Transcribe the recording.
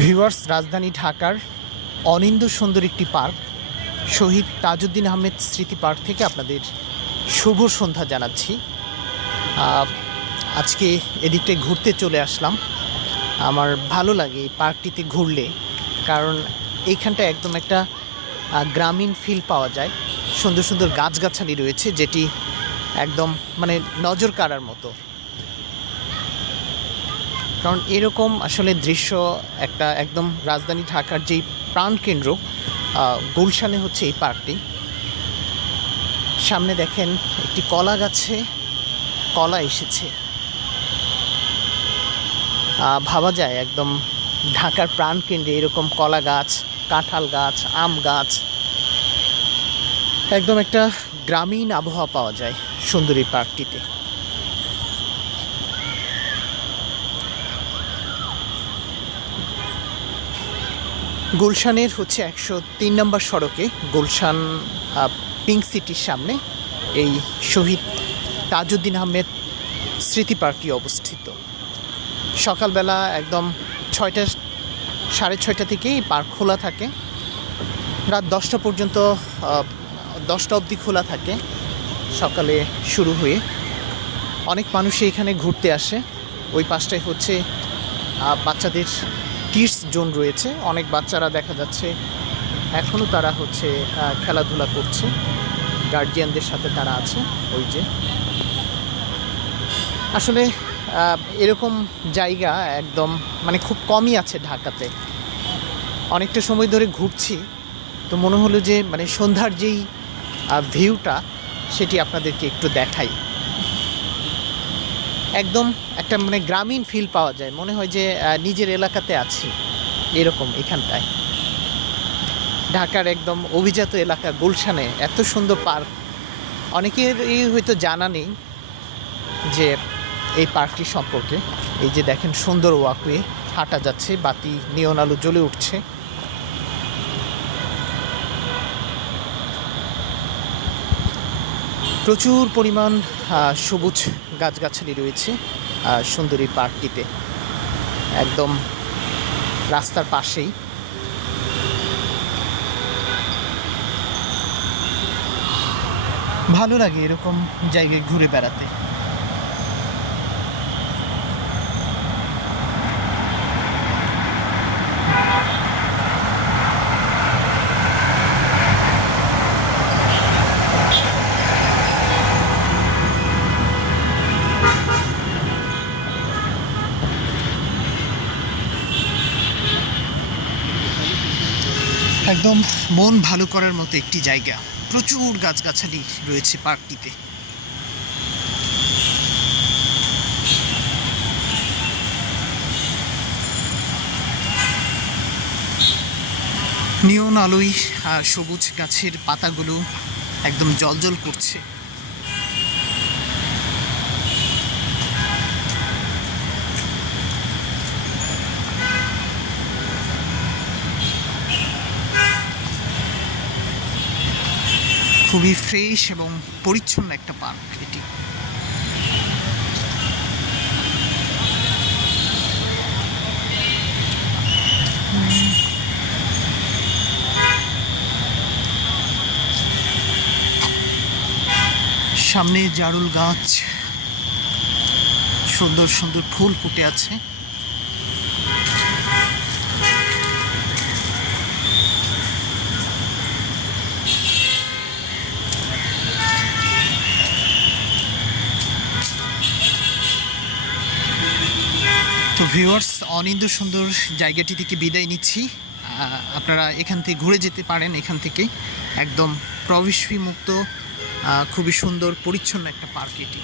Viewers, রাজধানী ঢাকার অনিন্দ সুন্দর একটি পার্ক, শহীদ তাজউদ্দিন আহমেদ স্মৃতি পার্ক থেকে আপনাদের শুভ সন্ধ্যা জানাচ্ছি। আজকে এদিকটায় ঘুরতে চলে আসলাম। আমার ভালো লাগে এই পার্কটিতে ঘুরলে, কারণ এইখানটা একদম একটা গ্রামীণ ফিল পাওয়া যায়। সুন্দর সুন্দর গাছগাছালি রয়েছে, যেটি একদম মানে নজর কাড়ার মতো। কারণ এরকম আসলে দৃশ্য একটা একদম রাজধানী ঢাকার যেই প্রাণকেন্দ্র গুলশানে হচ্ছে এই পার্কটি। সামনে দেখেন একটি কলা গাছে কলা এসেছে। ভাবা যায় একদম ঢাকার প্রাণকেন্দ্রে এরকম কলা গাছ, কাঁঠাল গাছ, আম গাছ, একদম একটা গ্রামীণ আবহাওয়া পাওয়া যায় সুন্দরী পার্কটিতে। গুলশানের হচ্ছে একশো তিন নম্বর সড়কে গুলশান পিঙ্ক সিটির সামনে এই শহীদ তাজউদ্দিন আহমেদ স্মৃতি পার্কটি অবস্থিত। সকালবেলা একদম ছয়টা, সাড়ে ছয়টা থেকে এই পার্ক খোলা থাকে। রাত দশটা পর্যন্ত দশটা অবধি খোলা থাকে সকালে শুরু হয়ে। অনেক মানুষই এখানে ঘুরতে আসে। ওই পাশটায় হচ্ছে বাচ্চাদের কিডস জোন রয়েছে। অনেক বাচ্চারা দেখা যাচ্ছে এখনও তারা হচ্ছে খেলাধুলা করছে। গার্জিয়ানদের সাথে তারা আছে, ওই যে। আসলে এরকম জায়গা একদম মানে খুব কমই আছে ঢাকাতে। অনেকটা সময় ধরে ঘুরছি, তো মনে হলো যে মানে সন্ধ্যার যেই ভিউটা, সেটি আপনাদেরকে একটু দেখাই। একদম একটা মানে গ্রামীণ ফিল পাওয়া যায়। মনে হয় যে নিজের এলাকাতে আছি। এরকম এখানটায়। ঢাকার একদম অভিজাত এলাকা, গুলশানে। এত সুন্দর পার্ক। অনেকের এই হয়তো জানা নেই যে, এই পার্কটি সম্পর্কে। এই যে দেখেন, সুন্দর ওয়াকওয়ে হাঁটা যাচ্ছে, বাতি, নিয়ন আলো জ্বলে উঠছে। প্রচুর পরিমাণ সবুজ গাছগাছালি রয়েছে সুন্দরী পার্কটিতে। একদম রাস্তার পাশেই। ভালো লাগে এরকম জায়গায় ঘুরে বেড়াতে। একদম মন ভালো করার মতো একটি জায়গা। প্রচুর গাছগাছালি রয়েছে পার্কটিতে। নিয়ন আহ, সবুজ গাছের পাতাগুলো একদম জলজল করছে। খুবই ফ্রেশ এবং পরিচ্ছন্ন একটা পার্ক এটি। সামনে জারুল গাছ। সুন্দর সুন্দর ফুল ফুটে আছে। তো ভিউয়ার্স অনিন্দ সুন্দর জায়গাটি থেকে বিদায় নিচ্ছি। আপনারা এখান থেকে ঘুরে যেতে পারেন এখান থেকে। একদম প্রবেশ মুক্ত খুবই সুন্দর, পরিচ্ছন্ন একটা পার্ক এটি।